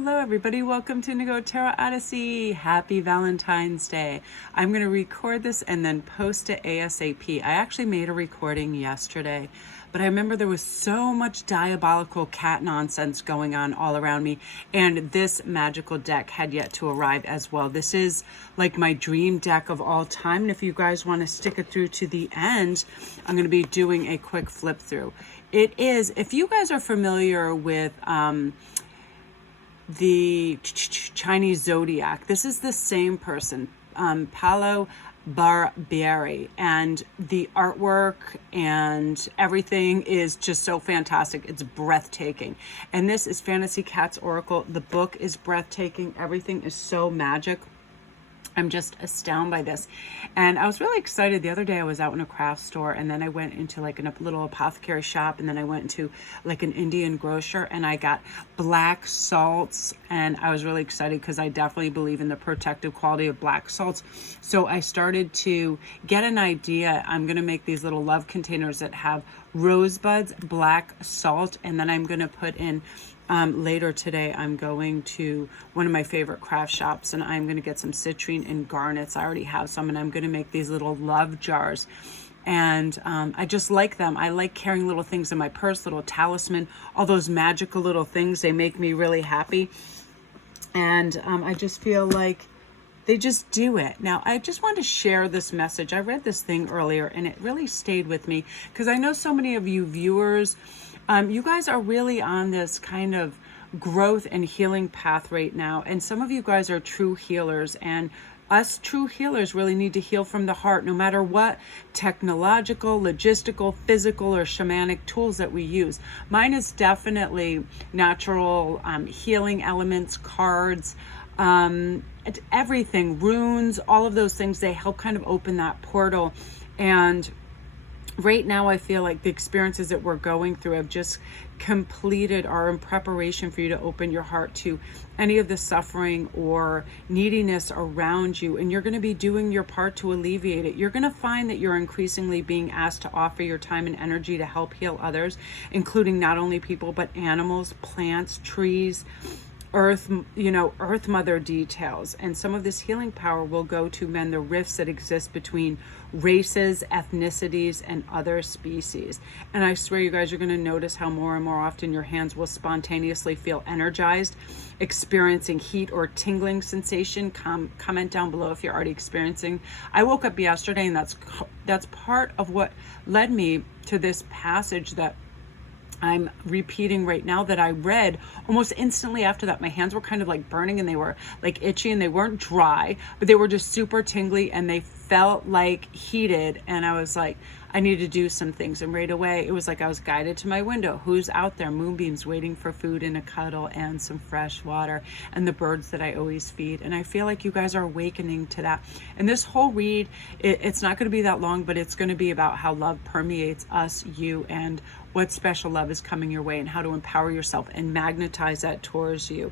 Hello everybody, welcome to Indigo Tarot Odyssey. Happy Valentine's Day. I'm going to record this and then post it ASAP. I actually made a recording yesterday, but I remember there was so much diabolical cat nonsense going on all around me, and this magical deck had yet to arrive as well. This is like my dream deck of all time, and if you guys want to stick it through to the end, I'm going to be doing a quick flip through. It is, if you guys are familiar with the Chinese zodiac, this is the same person, Paolo Barbieri, and the artwork and everything is just so fantastic. It's breathtaking. And this is Fantasy Cat's Oracle. The book is breathtaking. Everything is so magic. I'm just astounded by this. And I was really excited. The other day I was out in a craft store, and then I went into like a little apothecary shop, and then I went into like an Indian grocer, and I got black salts, and I was really excited because I definitely believe in the protective quality of black salts. So I started to get an idea. I'm going to make these little love containers that have rosebuds, black salt, and then I'm going to put in later today, I'm going to one of my favorite craft shops, and I'm going to get some citrine and garnets. I already have some, and I'm going to make these little love jars. And I just like them. I like carrying little things in my purse, little talisman, all those magical little things. They make me really happy. And I just feel like they just do it. Now, I just want to share this message. I read this thing earlier, and it really stayed with me because I know so many of you viewers, you guys are really on this kind of growth and healing path right now. And some of you guys are true healers, and us true healers really need to heal from the heart, no matter what technological, logistical, physical, or shamanic tools that we use. Mine is definitely natural healing elements, cards, everything, runes, all of those things. They help kind of open that portal. And right now, I feel like the experiences that we're going through have just completed, are in preparation for you to open your heart to any of the suffering or neediness around you. And you're going to be doing your part to alleviate it. You're going to find that you're increasingly being asked to offer your time and energy to help heal others, including not only people, but animals, plants, trees, earth, earth mother details. And some of this healing power will go to mend the rifts that exist between races, ethnicities, and other species. And I swear you guys are going to notice how more and more often your hands will spontaneously feel energized, experiencing heat or tingling sensation. Comment down below if you're already experiencing. I woke up yesterday, and that's part of what led me to this passage that I'm repeating right now, that I read almost instantly after that. My hands were kind of like burning, and they were like itchy, and they weren't dry, but they were just super tingly, and they felt like heated. And I was like, I need to do some things. And right away, it was like I was guided to my window. Who's out there? Moonbeams waiting for food and a cuddle and some fresh water, and the birds that I always feed. And I feel like you guys are awakening to that. And this whole read, it's not going to be that long, but it's going to be about how love permeates us, you, and what special love is coming your way, and how to empower yourself and magnetize that towards you.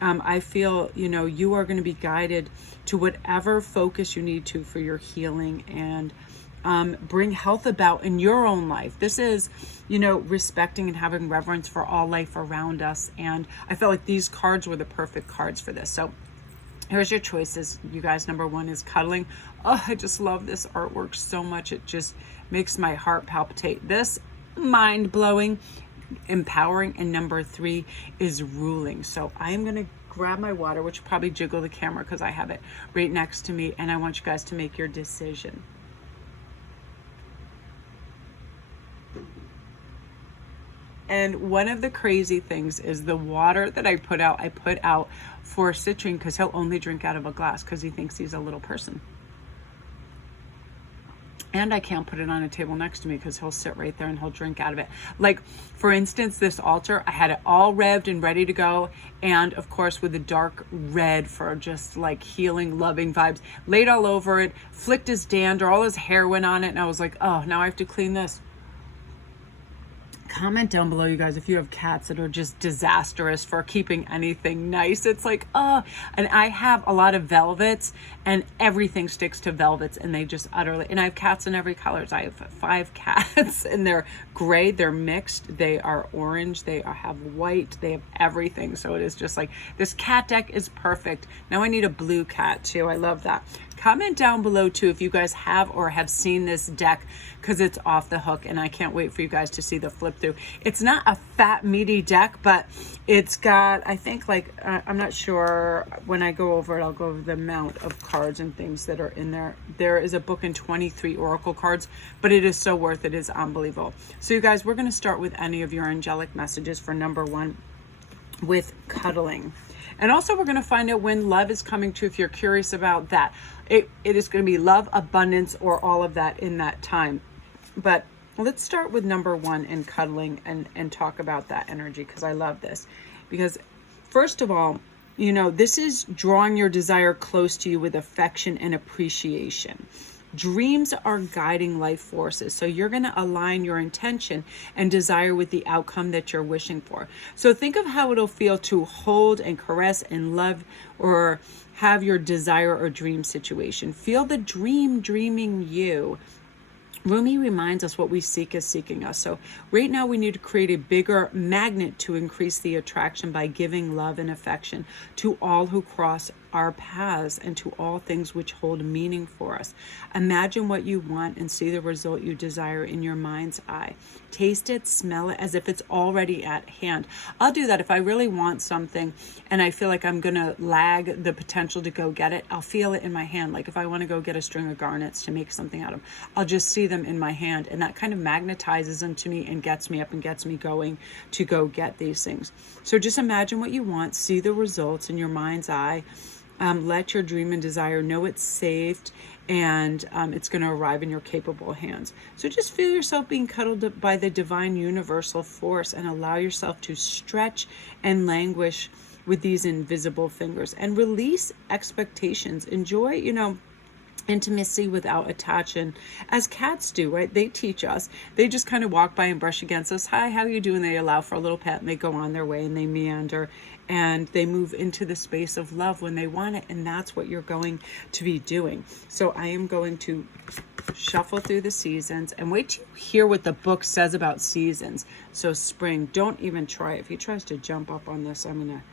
I feel, you are going to be guided to whatever focus you need to for your healing, and bring health about in your own life. This is, respecting and having reverence for all life around us. And I felt like these cards were the perfect cards for this. So here's your choices, you guys. Number one is cuddling. Oh, I just love this artwork so much. It just makes my heart palpitate. This, mind-blowing, empowering. And number three is ruling. So I am going to grab my water, which will probably jiggle the camera because I have it right next to me, and I want you guys to make your decision. And one of the crazy things is the water that I put out for citrine, because he'll only drink out of a glass because he thinks he's a little person. And I can't put it on a table next to me because he'll sit right there and he'll drink out of it. Like, for instance, this altar, I had it all revved and ready to go. And of course, with the dark red for just like healing, loving vibes, laid all over it, flicked his dander, all his hair went on it. And I was like, oh, now I have to clean this. Comment down below, you guys, if you have cats that are just disastrous for keeping anything nice. It's like, oh, and I have a lot of velvets and everything sticks to velvets and they just utterly, and I have cats in every colors. I have 5 cats and they're gray, they're mixed, they are orange, they have white, they have everything. So it is just like, this cat deck is perfect. Now I need a blue cat too. I love that. Comment down below too if you guys have or have seen this deck, because it's off the hook and I can't wait for you guys to see the flip through. It's not a fat meaty deck, but it's got, I think, like I'm not sure, when I go over it I'll go over the amount of cards and things that are in there. There is a book and 23 oracle cards, but it is so worth it. It's unbelievable. So you guys, we're going to start with any of your angelic messages for number 1 with cuddling. And also we're going to find out when love is coming to, if you're curious about that. It is going to be love, abundance, or all of that in that time. But let's start with number 1 in cuddling and talk about that energy, because I love this. Because first of all, you know, this is drawing your desire close to you with affection and appreciation. Dreams are guiding life forces. So you're going to align your intention and desire with the outcome that you're wishing for. So think of how it'll feel to hold and caress and love or have your desire or dream situation. Feel the dream dreaming you. Rumi reminds us what we seek is seeking us. So right now we need to create a bigger magnet to increase the attraction by giving love and affection to all who cross our paths and to all things which hold meaning for us. Imagine what you want and see the result you desire in your mind's eye. Taste it, smell it as if it's already at hand. I'll do that if I really want something and I feel like I'm gonna lag the potential to go get it. I'll feel it in my hand. Like if I want to go get a string of garnets to make something out of, I'll just see them in my hand, and that kind of magnetizes them to me and gets me up and gets me going to go get these things. So just imagine what you want, see the results in your mind's eye. Let your dream and desire know it's saved, and it's going to arrive in your capable hands. So just feel yourself being cuddled by the divine universal force and allow yourself to stretch and languish with these invisible fingers and release expectations. Enjoy, you know, intimacy without attachment, as cats do, right? They teach us. They just kind of walk by and brush against us. Hi, how you doing? They allow for a little pet and they go on their way and they meander and they move into the space of love when they want it. And that's what you're going to be doing. So I am going to shuffle through the seasons and wait to hear what the book says about seasons. So spring, don't even try it. If he tries to jump up on this, I'm going to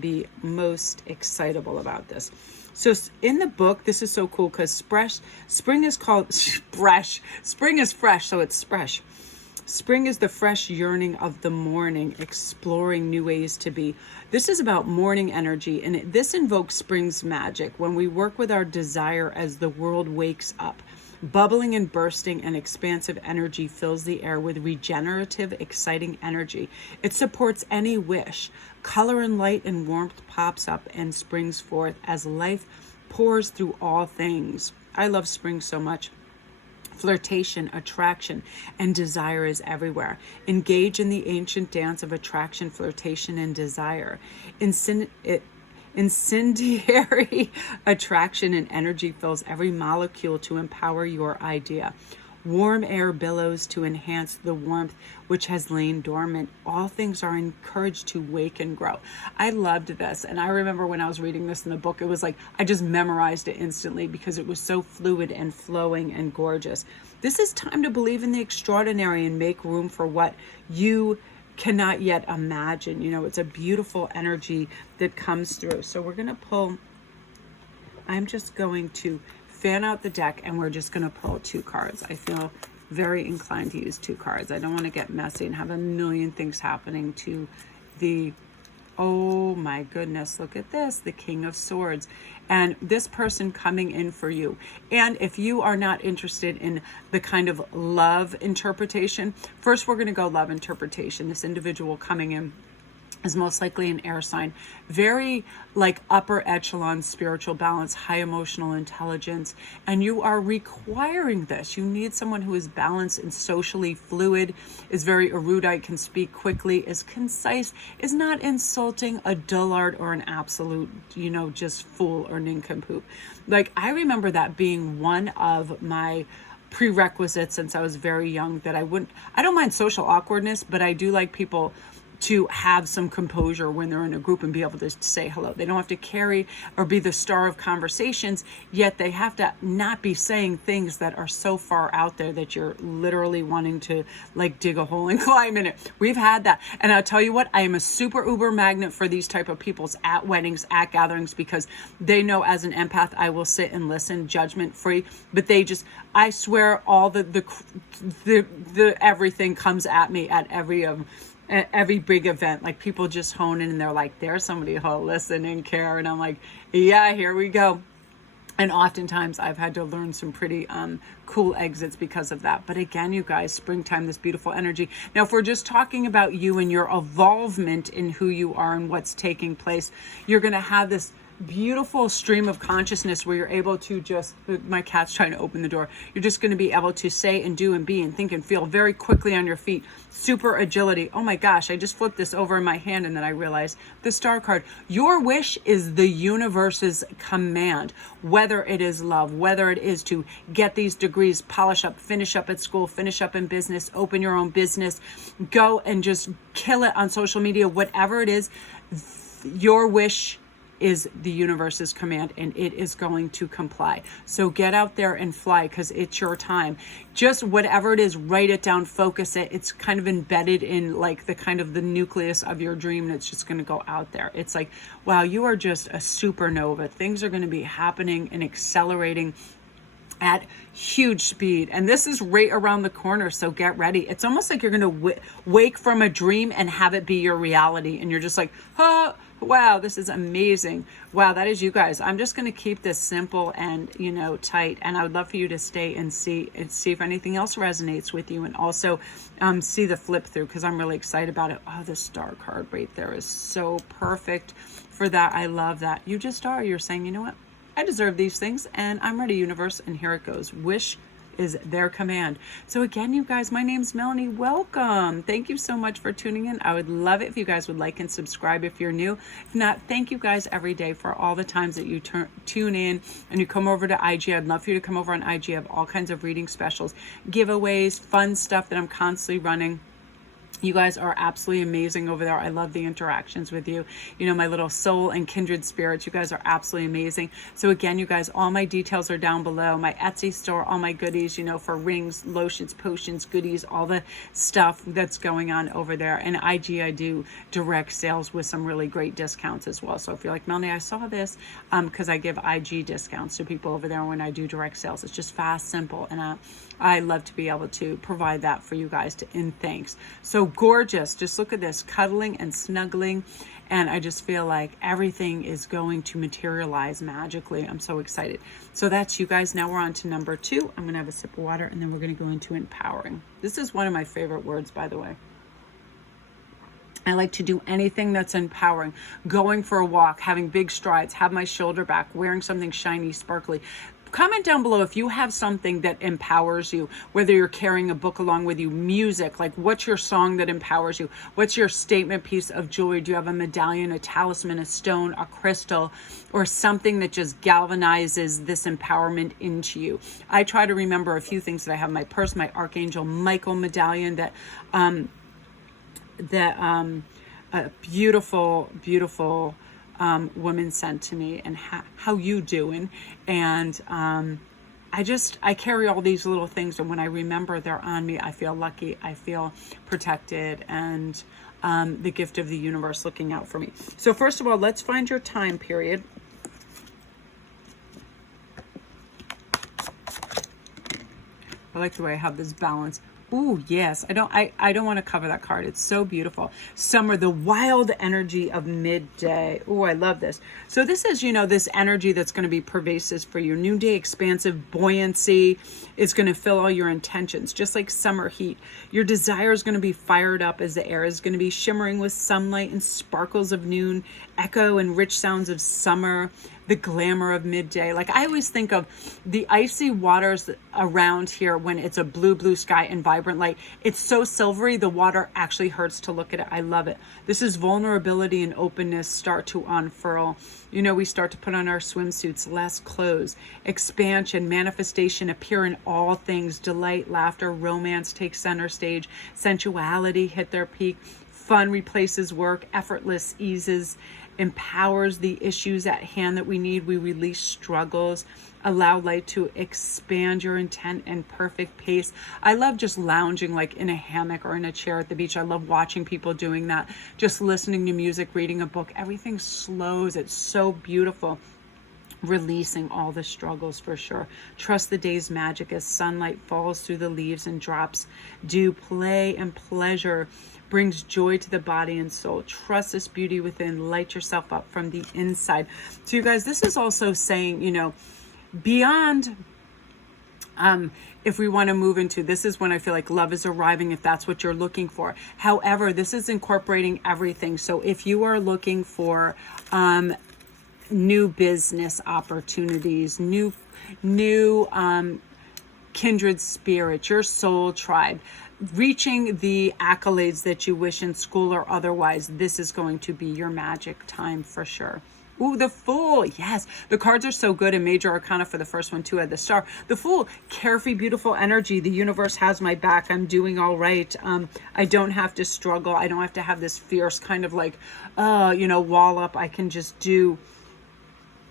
be most excitable about this. So in the book, this is so cool because spring is called fresh. Spring is fresh, so it's fresh. Spring is the fresh yearning of the morning, exploring new ways to be. This is about morning energy, and this invokes spring's magic when we work with our desire as the world wakes up. Bubbling and bursting and expansive energy fills the air with regenerative, exciting energy. It supports any wish. Color and light and warmth pops up and springs forth as life pours through all things. I love spring so much. Flirtation, attraction, and desire is everywhere. Engage in the ancient dance of attraction, flirtation, and desire. Incendiary attraction and energy fills every molecule to empower your idea. Warm air billows to enhance the warmth which has lain dormant. All things are encouraged to wake and grow. I loved this. And I remember when I was reading this in the book, it was like, I just memorized it instantly because it was so fluid and flowing and gorgeous. This is time to believe in the extraordinary and make room for what you cannot yet imagine. You know, it's a beautiful energy that comes through. So we're going to pull, I'm just going to fan out the deck and we're just going to pull 2 cards. I feel very inclined to use 2 cards. I don't want to get messy and have a million things happening to the, oh my goodness, look at this, the King of Swords. And this person coming in for you. And if you are not interested in the kind of love interpretation, first we're going to go love interpretation. This individual coming in is most likely an air sign, very like upper echelon spiritual balance, high emotional intelligence, and you are requiring this. You need someone who is balanced and socially fluid, is very erudite, can speak quickly, is concise, is not insulting, a dullard, or an absolute, you know, just fool or nincompoop. Like I remember that being one of my prerequisite since I was very young that I don't mind social awkwardness, but I do like people to have some composure when they're in a group and be able to say hello. They don't have to carry or be the star of conversations, yet they have to not be saying things that are so far out there that you're literally wanting to like dig a hole and climb in it. We've had that. And I'll tell you what, I am a super uber magnet for these type of peoples at weddings, at gatherings, because they know as an empath, I will sit and listen judgment free, but I swear all the everything comes at me at every big event. Like people just hone in and they're like, there's somebody who'll listen and care. And I'm like, yeah, here we go. And oftentimes I've had to learn some pretty cool exits because of that. But again, you guys, springtime, this beautiful energy. Now, if we're just talking about you and your evolvement in who you are and what's taking place, you're going to have this beautiful stream of consciousness where you're able to just, my cat's trying to open the door, you're just going to be able to say and do and be and think and feel very quickly on your feet. Super agility. Oh my gosh, I just flipped this over in my hand and then I realized the star card. Your wish is the universe's command, whether it is love, whether it is to get these degrees, polish up, finish up at school, finish up in business, open your own business, go and just kill it on social media, whatever it is, your wish is the universe's command and it is going to comply. So get out there and fly because it's your time. Just whatever it is, write it down, focus it. It's kind of embedded in like the kind of the nucleus of your dream and it's just going to go out there. It's like, wow, you are just a supernova. Things are going to be happening and accelerating at huge speed. And this is right around the corner. So get ready. It's almost like you're going to wake from a dream and have it be your reality. And you're just like, oh, wow, this is amazing. Wow, that is you guys. I'm just going to keep this simple and, tight. And I would love for you to stay and see if anything else resonates with you. And also see the flip through because I'm really excited about it. Oh, the star card right there is so perfect for that. I love that. You just are. You're saying, you know what? I deserve these things and I'm ready, universe. And here it goes. Wish is their command. So again, you guys, my name's Melanie. Welcome. Thank you so much for tuning in. I would love it if you guys would like and subscribe if you're new. If not, thank you guys every day for all the times that you tune in and you come over to IG. I'd love for you to come over on IG. I have all kinds of reading specials, giveaways, fun stuff that I'm constantly running. You guys are absolutely amazing over there. I love the interactions with you. My little soul and kindred spirits. You guys are absolutely amazing. So again, you guys, all my details are down below. My Etsy store, all my goodies, for rings, lotions, potions, goodies, all the stuff that's going on over there. And IG, I do direct sales with some really great discounts as well. So if you're like, Melanie, I saw this, because I give IG discounts to people over there when I do direct sales. It's just fast, simple. And I love to be able to provide that for you guys in thanks. So gorgeous. Just look at this, cuddling and snuggling. And I just feel like everything is going to materialize magically. I'm so excited. So that's you guys. Now we're on to number 2. I'm going to have a sip of water and then we're going to go into empowering. This is one of my favorite words, by the way. I like to do anything that's empowering. Going for a walk, having big strides, have my shoulder back, wearing something shiny, sparkly. Comment down below if you have something that empowers you, whether you're carrying a book along with you, music, like what's your song that empowers you? What's your statement piece of jewelry? Do you have a medallion, a talisman, a stone, a crystal, or something that just galvanizes this empowerment into you? I try to remember a few things that I have in my purse, my Archangel Michael medallion that a beautiful woman sent to me, and how you doing? And I carry all these little things, and when I remember they're on me, I feel lucky, I feel protected, and the gift of the universe looking out for me. So first of all, let's find your time period. I like the way I have this balance. Ooh, yes. I don't want to cover that card. It's so beautiful. Summer, the wild energy of midday. Ooh, I love this. So this is, this energy that's going to be pervasive for you. New day, expansive buoyancy is going to fill all your intentions, just like summer heat. Your desire is going to be fired up as the air is going to be shimmering with sunlight and sparkles of noon, echo and rich sounds of summer. the glamour of midday. Like I always think of the icy waters around here when it's a blue sky and vibrant light. It's so silvery, the water actually hurts to look at it. I love it. This is vulnerability and openness start to unfurl. You know, we start to put on our swimsuits, less clothes, expansion, manifestation appear in all things, delight, laughter, romance take center stage, sensuality hit their peak, fun replaces work, effortless eases, empowers the issues at hand that we need. We release struggles, allow light to expand your intent and perfect pace. I love just lounging like in a hammock or in a chair at the beach. I love watching people doing that, just listening to music, reading a book. Everything slows. It's so beautiful. Releasing all the struggles for sure. Trust the day's magic as sunlight falls through the leaves and drops dew. Play and pleasure brings joy to the body and soul. Trust this beauty within. Light yourself up from the inside. So you guys, this is also saying, you know, beyond, if we want to move into, this is when I feel like love is arriving, if that's what you're looking for. However, this is incorporating everything. So if you are looking for, new business opportunities, new kindred spirits, your soul tribe, reaching the accolades that you wish in school or otherwise, this is going to be your magic time for sure. Ooh, the Fool. Yes, the cards are so good. And Major Arcana for the first one too had the Star. The Fool, carefree, beautiful energy. The universe has my back. I'm doing all right. I don't have to struggle. I don't have to have this fierce kind of like, wall up. I can just do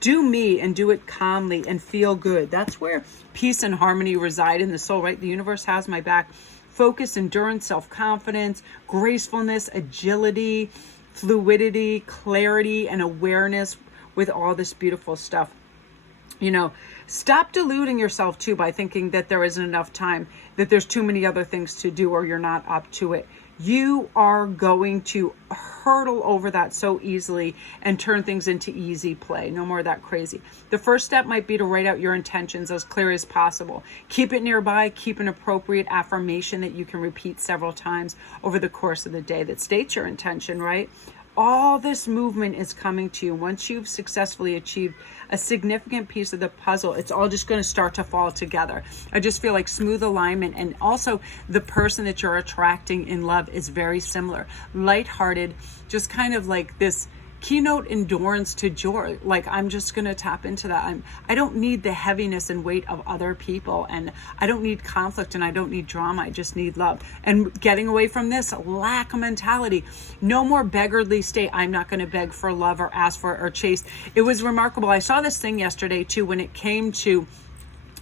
me and do it calmly and feel good. That's where peace and harmony reside in the soul, right? The universe has my back. Focus, endurance, self-confidence, gracefulness, agility, fluidity, clarity, and awareness with all this beautiful stuff. You know, stop deluding yourself too by thinking that there isn't enough time, that there's too many other things to do or you're not up to it. You are going to hurdle over that so easily and turn things into easy play. No more of that crazy. The first step might be to write out your intentions as clear as possible. Keep it nearby. Keep an appropriate affirmation that you can repeat several times over the course of the day that states your intention, right? All this movement is coming to you. Once you've successfully achieved a significant piece of the puzzle, it's all just going to start to fall together. I just feel like smooth alignment, and also the person that you're attracting in love is very similar. Lighthearted, just kind of like this keynote endurance to joy. Like, I'm just going to tap into that. I don't need the heaviness and weight of other people, and I don't need conflict, and I don't need drama. I just need love. And getting away from this lack mentality. No more beggarly state. I'm not going to beg for love or ask for it or chase. It was remarkable. I saw this thing yesterday too when it came to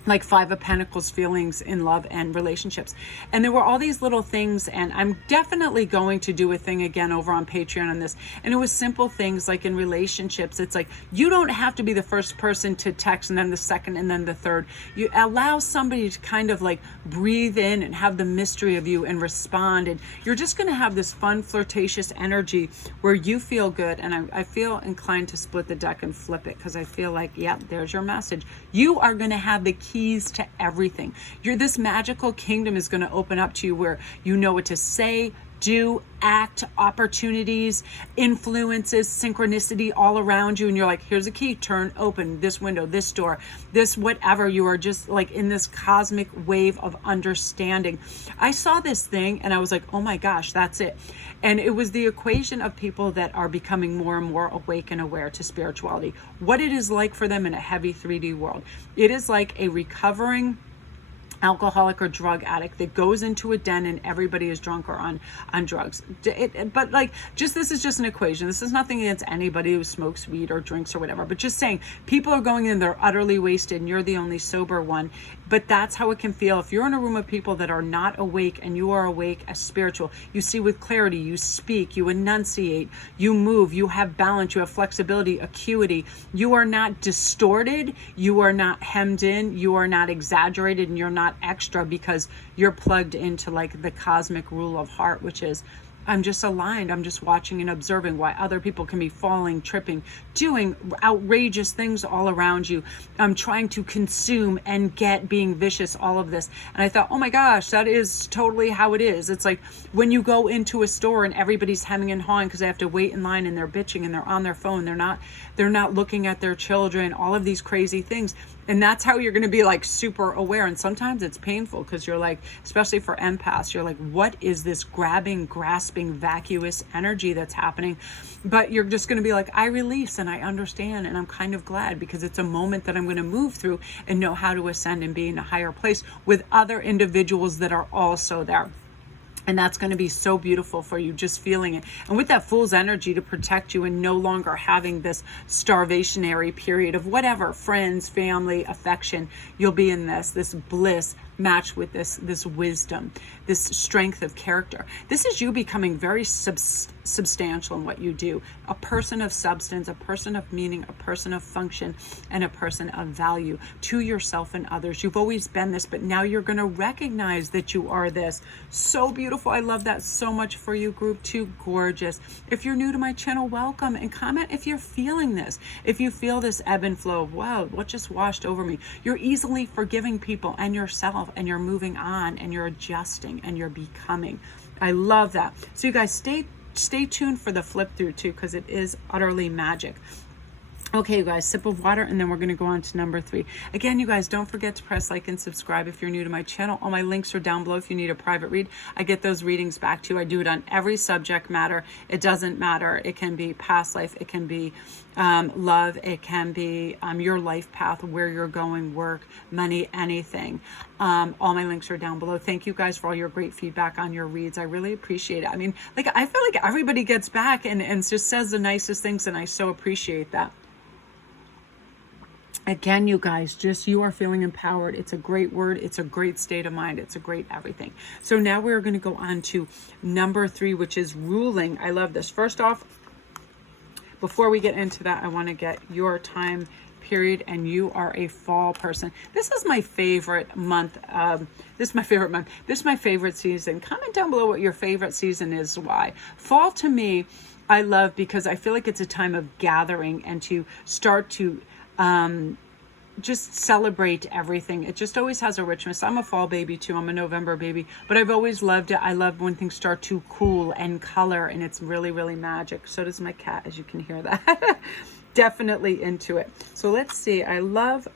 like Five of Pentacles feelings in love and relationships. And there were all these little things, and I'm definitely going to do a thing again over on Patreon on this. And it was simple things like in relationships. It's like, you don't have to be the first person to text and then the second and then the third. You allow somebody to kind of like breathe in and have the mystery of you and respond. And you're just going to have this fun, flirtatious energy where you feel good. And I feel inclined to split the deck and flip it, because I feel like, there's your message. You are going to have the keys to everything. This magical kingdom is going to open up to you where you know what to say, do, act, opportunities, influences, synchronicity all around you. And you're like, here's a key, turn, open this window, this door, this whatever. You are just like in this cosmic wave of understanding. I saw this thing and I was like, oh my gosh, that's it. And it was the equation of people that are becoming more and more awake and aware to spirituality, what it is like for them in a heavy 3D world. It is like a recovering alcoholic or drug addict that goes into a den and everybody is drunk or on drugs. But like, this is just an equation. This is nothing against anybody who smokes weed or drinks or whatever, but just saying, people are going in, they're utterly wasted and you're the only sober one. But that's how it can feel. If you're in a room of people that are not awake and you are awake as spiritual, you see with clarity, you speak, you enunciate, you move, you have balance, you have flexibility, acuity. You are not distorted, you are not hemmed in, you are not exaggerated, and you're not extra, because you're plugged into like the cosmic rule of heart, which is I'm just aligned. I'm just watching and observing why other people can be falling, tripping, doing outrageous things all around you. I'm trying to consume and get, being vicious, all of this. And I thought, oh my gosh, that is totally how it is. It's like when you go into a store and everybody's hemming and hawing because they have to wait in line and they're bitching and they're on their phone. They're not looking at their children, all of these crazy things. And that's how you're going to be like super aware. And sometimes it's painful because you're like, especially for empaths, you're like, what is this grabbing, grasping, vacuous energy that's happening? But you're just going to be like, I release and I understand. And I'm kind of glad because it's a moment that I'm going to move through and know how to ascend and be in a higher place with other individuals that are also there. And that's going to be so beautiful for you, just feeling it. And with that Fool's energy to protect you and no longer having this starvationary period of whatever, friends, family, affection, you'll be in this bliss matched with this wisdom, this strength of character. This is you becoming very substantial in what you do. A person of substance, a person of meaning, a person of function, and a person of value to yourself and others. You've always been this, but now you're going to recognize that you are this. So beautiful. I love that so much for you, group 2. Gorgeous. If you're new to my channel, welcome, and comment if you're feeling this. If you feel this ebb and flow of, wow, what just washed over me? You're easily forgiving people and yourself, and you're moving on and you're adjusting and you're becoming. I love that. So you guys stay tuned for the flip through too, because it is utterly magic. Okay, you guys, sip of water, and then we're going to go on to number 3. Again, you guys, don't forget to press like and subscribe if you're new to my channel. All my links are down below if you need a private read. I get those readings back to you. I do it on every subject matter. It doesn't matter. It can be past life. It can be love. It can be your life path, where you're going, work, money, anything. All my links are down below. Thank you guys for all your great feedback on your reads. I really appreciate it. I mean, like, I feel like everybody gets back and just says the nicest things, and I so appreciate that. Again, you guys, just you are feeling empowered. It's a great word. It's a great state of mind. It's a great everything. So now we're going to go on to number 3, which is ruling. I love this. First off, before we get into that, I want to get your time period, and you are a fall person. This is my favorite month. This is my favorite month. This is my favorite season. Comment down below what your favorite season is. Why? Fall to me, I love because I feel like it's a time of gathering and to start to just celebrate everything. It just always has a richness. I'm a fall baby too. I'm a November baby, but I've always loved it. I love when things start to cool and color, and it's really, really magic. So does my cat, as you can hear that. Definitely into it. So let's see. I love,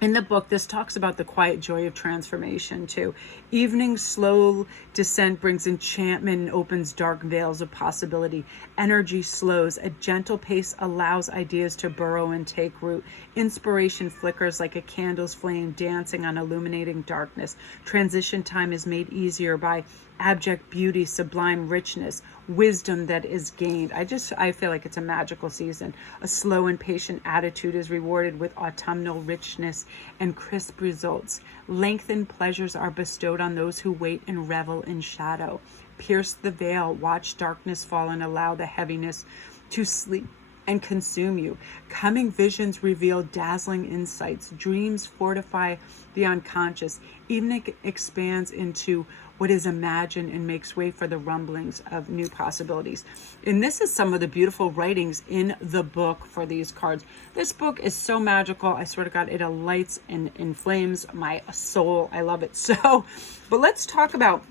in the book, this talks about the quiet joy of transformation too. Evening's slow descent brings enchantment and opens dark veils of possibility. Energy slows. A gentle pace allows ideas to burrow and take root. Inspiration flickers like a candle's flame dancing on illuminating darkness. Transition time is made easier by abject beauty, sublime richness, wisdom that is gained. I feel like it's a magical season. A slow and patient attitude is rewarded with autumnal richness and crisp results. Lengthened pleasures are bestowed on those who wait and revel in shadow. Pierce the veil, watch darkness fall, and allow the heaviness to sleep and consume you. Coming visions reveal dazzling insights. Dreams fortify the unconscious. Evening expands into what is imagined and makes way for the rumblings of new possibilities. And this is some of the beautiful writings in the book for these cards. This book is so magical. I swear to God, it lights and inflames my soul. I love it so. But let's talk about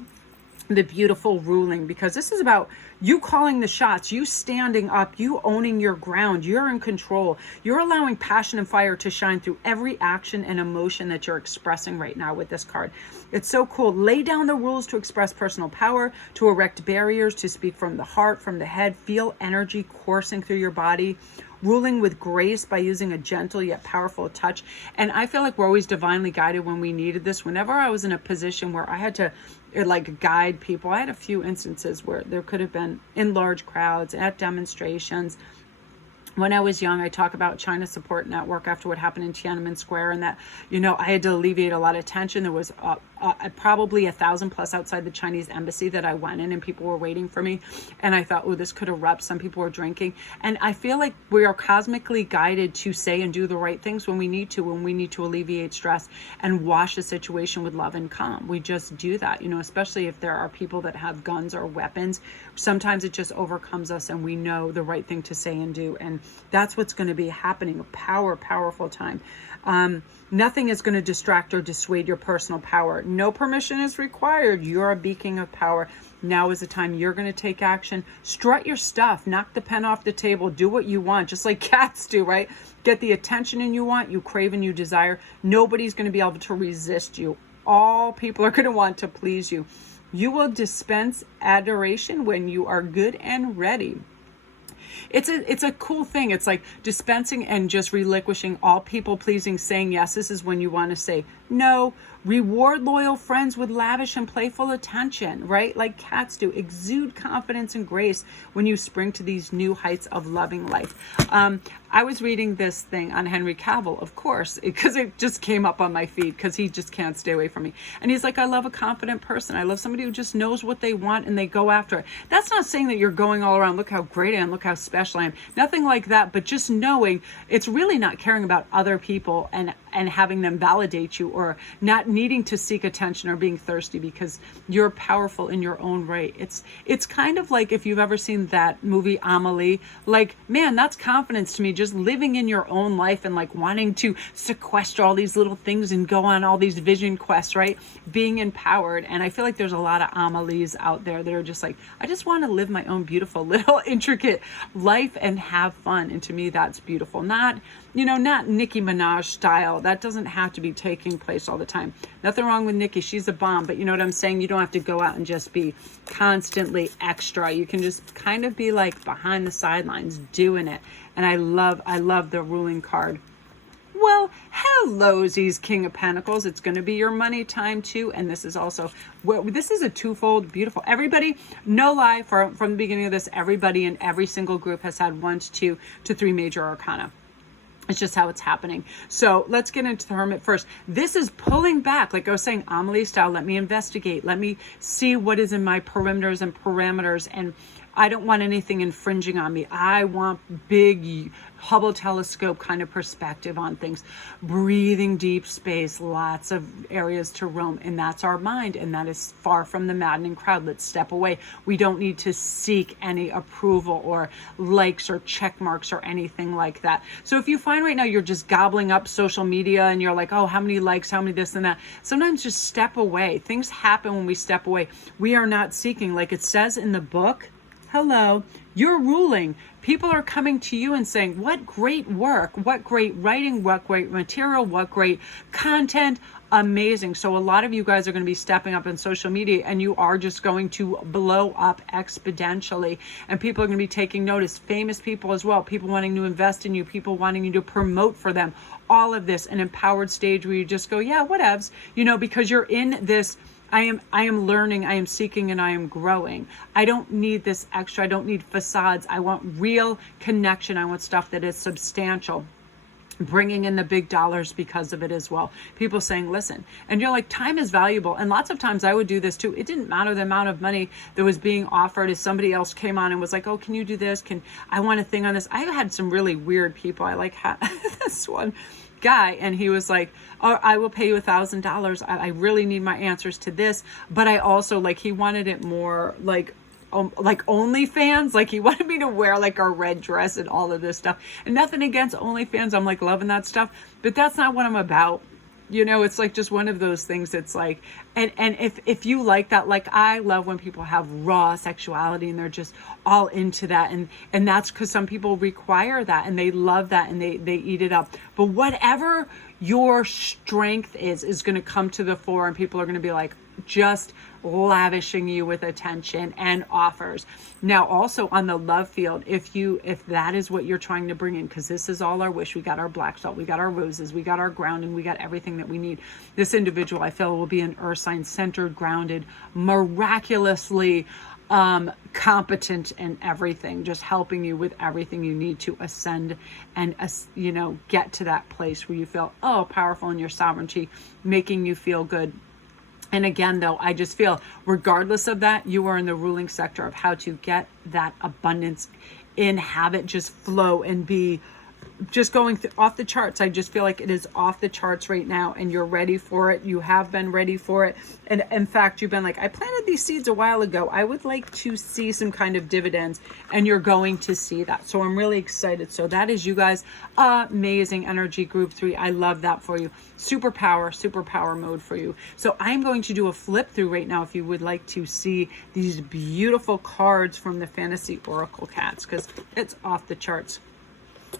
the beautiful ruling, because this is about you calling the shots, you standing up, you owning your ground, you're in control. You're allowing passion and fire to shine through every action and emotion that you're expressing right now with this card. It's so cool. Lay down the rules to express personal power, to erect barriers, to speak from the heart, from the head. Feel energy coursing through your body. Ruling with grace by using a gentle yet powerful touch. And I feel like we're always divinely guided when we needed this. Whenever I was in a position where I had to like guide people, I had a few instances where there could have been in large crowds, at demonstrations. When I was young, I talk about China Support Network after what happened in Tiananmen Square, and that, you know, I had to alleviate a lot of tension. There was probably 1,000 plus outside the Chinese embassy that I went in, and people were waiting for me. And I thought, oh, this could erupt. Some people were drinking. And I feel like we are cosmically guided to say and do the right things when we need to alleviate stress and wash a situation with love and calm. We just do that, especially if there are people that have guns or weapons. Sometimes it just overcomes us and we know the right thing to say and do. And that's what's going to be happening. A powerful time. Nothing is going to distract or dissuade your personal power. No permission is required. You're a beacon of power. Now is the time you're going to take action. Strut your stuff. Knock the pen off the table. Do what you want, just like cats do, right? Get the attention you want, you crave and you desire. Nobody's going to be able to resist you. All people are going to want to please you. You will dispense adoration when you are good and ready. It's a cool thing. It's like dispensing and just relinquishing all people pleasing, saying yes. This is when you want to say no. Reward loyal friends with lavish and playful attention, right? Like cats do. Exude confidence and grace when you spring to these new heights of loving life. I was reading this thing on Henry Cavill, of course, because it just came up on my feed because he just can't stay away from me. And he's like, I love a confident person. I love somebody who just knows what they want and they go after it. That's not saying that you're going all around, look how great I am, look how special I am. Nothing like that, but just knowing it's really not caring about other people and having them validate you, or not needing to seek attention or being thirsty, because you're powerful in your own right. It's kind of like if you've ever seen that movie Amelie, like, man, that's confidence to me, just living in your own life and like wanting to sequester all these little things and go on all these vision quests, right? Being empowered. And I feel like there's a lot of Amelies out there that are just like, I just want to live my own beautiful little intricate life and have fun. And to me, that's beautiful. Not Nicki Minaj style. That doesn't have to be taking place all the time. Nothing wrong with Nicki. She's a bomb. But you know what I'm saying? You don't have to go out and just be constantly extra. You can just kind of be like behind the sidelines doing it. And I love the ruling card. Well, hello, Z's King of Pentacles. It's going to be your money time too. And this is also, this is a twofold, beautiful. Everybody, no lie, from the beginning of this, everybody in every single group has had 1 to 2 to 3 major arcana. It's just how it's happening. So let's get into the Hermit first. This is pulling back, like I was saying, Amelie style. Let me investigate. Let me see what is in my perimeters and parameters. And I don't want anything infringing on me. I want big Hubble telescope kind of perspective on things. Breathing deep space, lots of areas to roam. And that's our mind. And that is far from the maddening crowd. Let's step away. We don't need to seek any approval or likes or check marks or anything like that. So if you find right now you're just gobbling up social media and you're like, oh, how many likes, how many this and that. Sometimes just step away. Things happen when we step away. We are not seeking, like it says in the book. Hello, you're ruling. People are coming to you and saying, what great work, what great writing, what great material, what great content, amazing. So a lot of you guys are going to be stepping up in social media and you are just going to blow up exponentially. And people are going to be taking notice, famous people as well, people wanting to invest in you, people wanting you to promote for them. All of this, an empowered stage where you just go, yeah, whatevs, because you're in this, I am learning, I am seeking, and I am growing. I don't need this extra. I don't need facades. I want real connection. I want stuff that is substantial. Bringing in the big dollars because of it as well. People saying, listen, and you're like, time is valuable. And lots of times I would do this too. It didn't matter the amount of money that was being offered. If somebody else came on and was like, oh, can you do this? I want a thing on this. I had some really weird people. I like this one guy, and he was like, oh, I will pay you $1,000. I really need my answers to this. But I also he wanted it more like OnlyFans. Like he wanted me to wear like a red dress and all of this stuff. And nothing against OnlyFans. I'm like loving that stuff, but that's not what I'm about. It's like just one of those things. It's like, and if you like that, like I love when people have raw sexuality and they're just all into that. And that's because some people require that and they love that and they eat it up. But whatever your strength is going to come to the fore, and people are going to be like just lavishing you with attention and offers. Now also on the love field, if that is what you're trying to bring in, because this is all our wish, we got our black salt, we got our roses, we got our grounding, we got everything that we need. This individual, I feel, will be an earth sign, centered, grounded, miraculously competent in everything, just helping you with everything you need to ascend and get to that place where you feel powerful in your sovereignty, making you feel good. And again, though, I just feel regardless of that, you are in the ruling sector of how to get that abundance in, have it just flow and be just going off the charts. I just feel like it is off the charts right now, and you're ready for it. You have been ready for it. And in fact, you've been like, I planted these seeds a while ago. I would like to see some kind of dividends, and you're going to see that. So I'm really excited. So that is you guys, amazing energy group 3. I love that for you. Superpower mode for you. So I'm going to do a flip through right now if you would like to see these beautiful cards from the Fantasy Oracle Cats, because it's off the charts.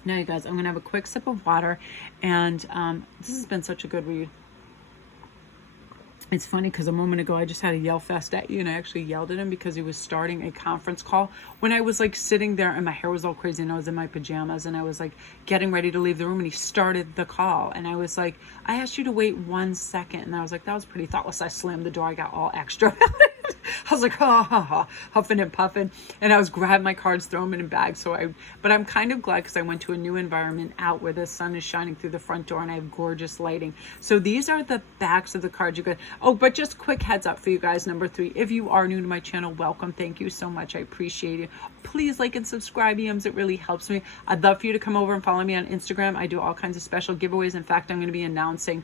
Now, you guys, I'm going to have a quick sip of water, and this has been such a good read. It's funny because a moment ago I just had a yell fest at you, and I actually yelled at him because he was starting a conference call when I was like sitting there and my hair was all crazy and I was in my pajamas and I was like getting ready to leave the room, and he started the call, and I was like, I asked you to wait 1 second, and I was like, that was pretty thoughtless. I slammed the door. I got all extra. I was like, ha ha ha, huffing and puffing, and I was grabbing my cards, throwing them in a bag. But I'm kind of glad because I went to a new environment out where the sun is shining through the front door and I have gorgeous lighting. So these are the backs of the cards you guys. Oh, but just quick heads up for you guys, number 3, if you are new to my channel, welcome. Thank you so much. I appreciate it. Please like and subscribe, EMs. It really helps me. I'd love for you to come over and follow me on Instagram. I do all kinds of special giveaways. In fact, I'm going to be announcing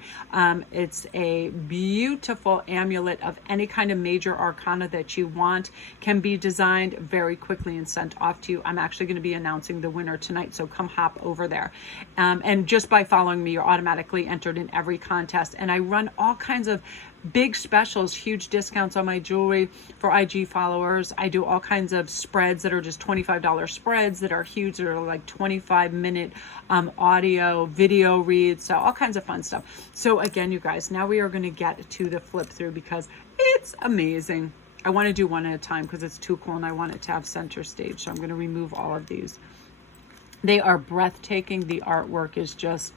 it's a beautiful amulet of any kind of major arcana that you want, can be designed very quickly and sent off to you. I'm actually going to be announcing the winner tonight, so come hop over there. And just by following me, you're automatically entered in every contest. And I run all kinds of big specials, huge discounts on my jewelry for IG followers. I do all kinds of spreads that are just $25 spreads that are huge, that are like 25-minute audio, video reads, so all kinds of fun stuff. So again, you guys, now we are going to get to the flip through because it's amazing. I want to do one at a time because it's too cool and I want it to have center stage. So I'm going to remove all of these. They are breathtaking. The artwork is just,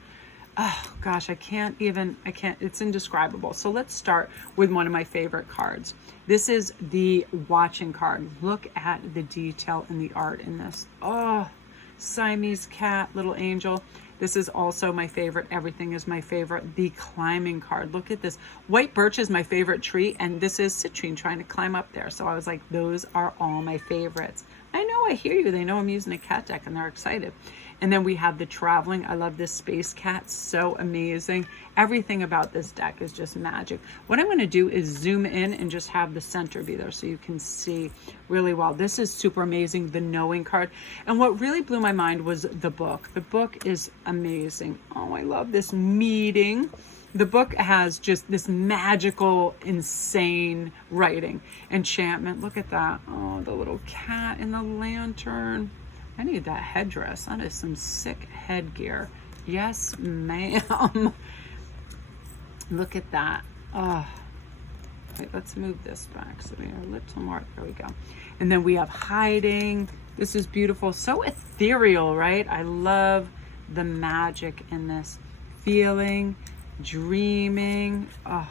oh gosh, I can't, it's indescribable. So let's start with one of my favorite cards. This is the Watching card. Look at the detail in the art in this. Oh, Siamese cat, little angel. This is also my favorite. Everything is my favorite. The Climbing card. Look at this. White birch is my favorite tree, and this is citrine trying to climb up there. So I was like, those are all my favorites. I know, I hear you. They know I'm using a cat deck and they're excited. And then we have the Traveling. I love this space cat. So amazing. Everything about this deck is just magic. What I'm going to do is zoom in and just have the center be there so you can see really well. This is super amazing, the Knowing card. And what really blew my mind was the book. The book is amazing. Oh, I love this meeting. The book has just this magical, insane writing. Enchantment. Look at that. Oh, the little cat in the lantern. I need that headdress. That is some sick headgear. Yes, ma'am. Look at that. Oh, wait, let's move this back so we are a little more. There we go. And then we have Hiding. This is beautiful. So ethereal, right? I love the magic in this. Feeling, dreaming. Oh,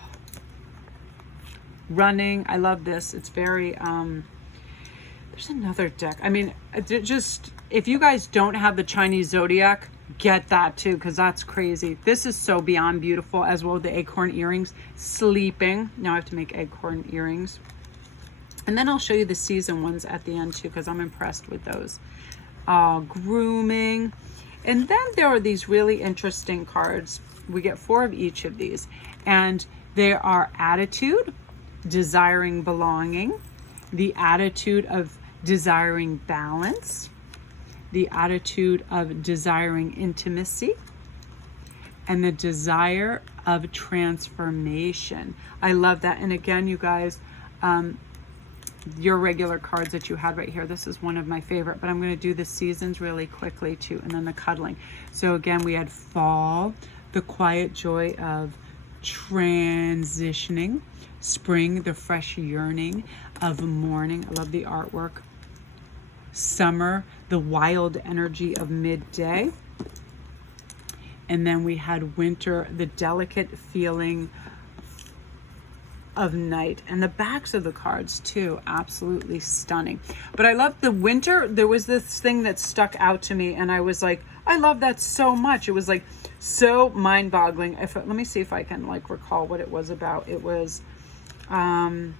Running. I love this. It's very there's another deck. I mean, just if you guys don't have the Chinese zodiac, get that too, because that's crazy. This is so beyond beautiful, as well as the acorn earrings. Sleeping. Now I have to make acorn earrings. And then I'll show you the season ones at the end too, because I'm impressed with those. Grooming. And then there are these really interesting cards. We get 4 of each of these. And they are Attitude, Desiring Belonging, the Attitude of Desiring Balance, the Attitude of Desiring Intimacy, and the Desire of Transformation. I love that. And again, you guys, your regular cards that you had right here, this is one of my favorite, but I'm going to do the seasons really quickly too, and then the Cuddling. So again, we had Fall, the quiet joy of transitioning. Spring, the fresh yearning of morning. I love the artwork. Summer, the wild energy of midday. And then we had Winter, the delicate feeling of night. And the backs of the cards too, absolutely stunning. But I love the Winter. There was this thing that stuck out to me, and I was like, I love that so much. It was like so mind-boggling. Let me see if I can like recall what it was about. It was Yeah,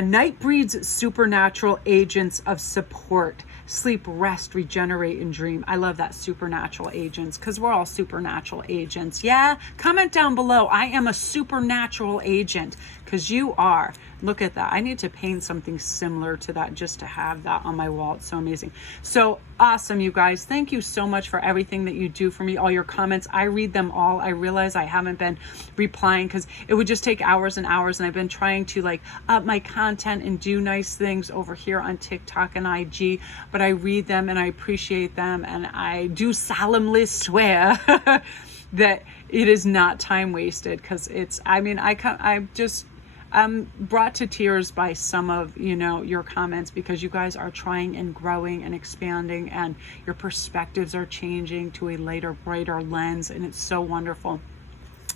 night breeds supernatural agents of support. Sleep, rest, regenerate, and dream. I love that, supernatural agents, because we're all supernatural agents. Yeah, comment down below. I am a supernatural agent, because you are. Look at that. I need to paint something similar to that just to have that on my wall. It's so amazing. So awesome, you guys. Thank you so much for everything that you do for me, all your comments. I read them all. I realize I haven't been replying because it would just take hours and hours, and I've been trying to like up my content and do nice things over here on TikTok and IG, but I read them and I appreciate them, and I do solemnly swear that it is not time wasted, because it's, I mean, I'm brought to tears by some of, you know, your comments, because you guys are trying and growing and expanding, and your perspectives are changing to a lighter, brighter lens, and it's so wonderful.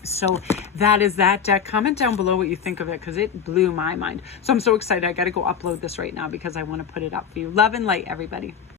So that is that deck. Comment down below what you think of it, because it blew my mind. So I'm so excited. I got to go upload this right now because I want to put it up for you. Love and light, everybody.